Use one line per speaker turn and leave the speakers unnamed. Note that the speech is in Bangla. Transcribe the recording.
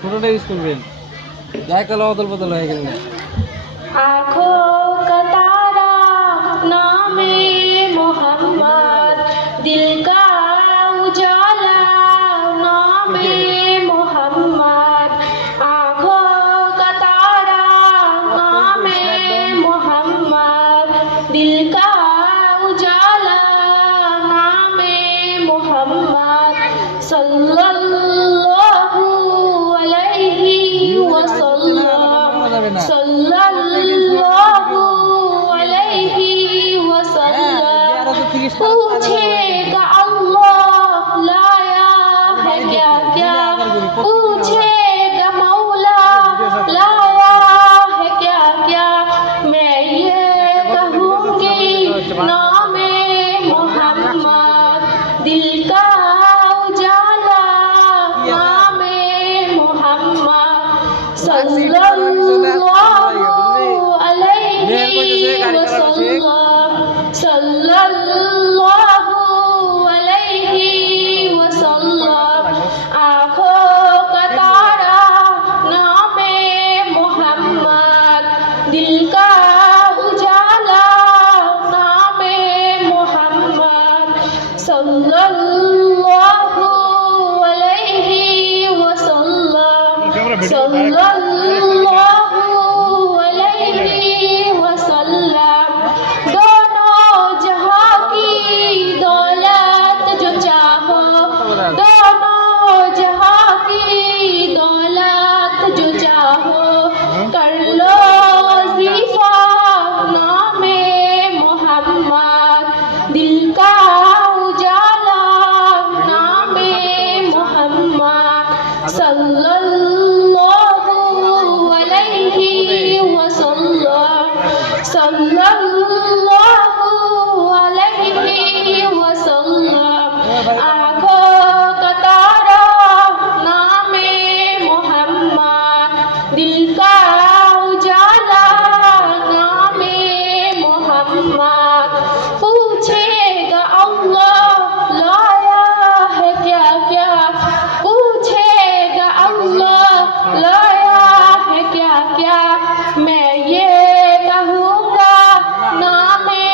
ছোটটা ইউজ করবেন। দেখা কালো অদল বদল হয়ে গেল।
सल्लल्लाहु अलैहि वसल्लम पूछेगा अल्लाह लाया है क्या क्या पूछेगा मौला लाया है क्या क्या मैं ये कहूँगी नामे मोहम्मद दिल का उजाला नामे मोहम्मद सल्लल्लाहु চলতেছে গাড়ি চালাচ্ছে সাল্লাল্লাহু আলাইহি ওয়াসাল্লাম আখো কাতারা নামে মোহাম্মদ দিল কা উজালা নামে মোহাম্মদ সাল্লাল্লাহু আলাইহি ওয়াসাল্লাম সাল্লাল্লাহু लाया है क्या क्या? मैं ये कहूँगा नामे